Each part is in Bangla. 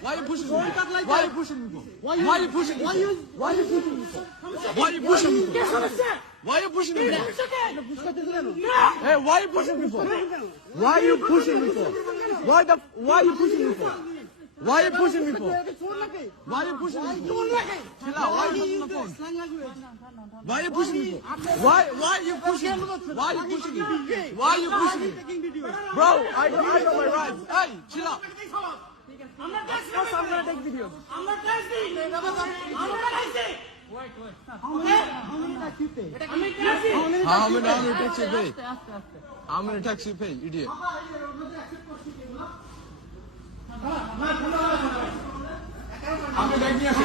Why are you pushing me? Like Why are you pushing me? Why are you pushing me? Why are you pushing me? Why are you pushing me? Why are you pushing me? Hey, why are you pushing me for? Why are you pushing me for? Why the? Why are you pushing me for? Why are you pushing me for? Why are you pushing me for? Chill out. Why are you pushing me for? Why are you pushing me for? Why? Why are you pushing me? Why are you pushing me? Why are you pushing me? Bro, I, I know my rights. Hey, chill out. আমরা ট্যাক্স করছি আমরা টেক ভিডিও আমরা ট্যাক্স দিই। আমরা ট্যাক্স দিই। আমি ট্যাক্স দিতে আমি ট্যাক্স দিই How many, how many taxi pay? How many taxi pay, idiot? আমি ব্যাগ নিয়ে আসি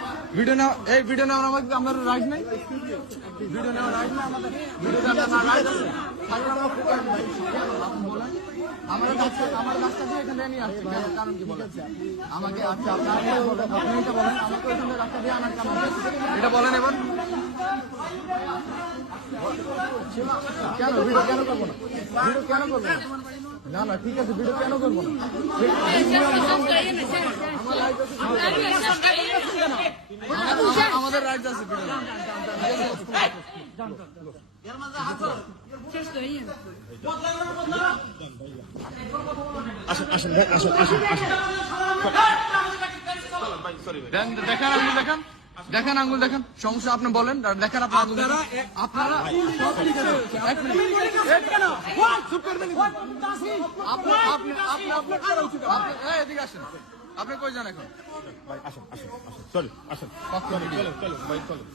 ভিডিও নেওয়া এই ভিডিও নেওয়ার আমাদের আমার রাইট নাই? ভিডিও নেওয়ার রাইট না আমাদের? ভিডিও নেওয়ার রাইট আছে? তাহলে আমরা আপনি আমার কাছে আমার দিয়ে এখানে নিয়ে আসছে। কারণ কি বলেন? আমাকে আচ্ছা আপনি এটা বলেন। আমাকে ওইখানে রাস্তা দিয়ে আনার কারণ? এটা বলেন এবার। কেন? ভিডিও কেন করব না? ভিডিও কেন করব না? না না, ঠিক আছে, ভিডিও কেন করব না? আমাদের রাইট আছে দেখেন আঙ্গুল দেখেন দেখেন আঙ্গুল দেখেন সমস্যা আপনি বলেন দেখেন আপনারা আপনার। আপনি কই যান এখন? ভাই আসেন আসেন আসেন। চলো আসেন। চলো চলুন ভাই চলুন।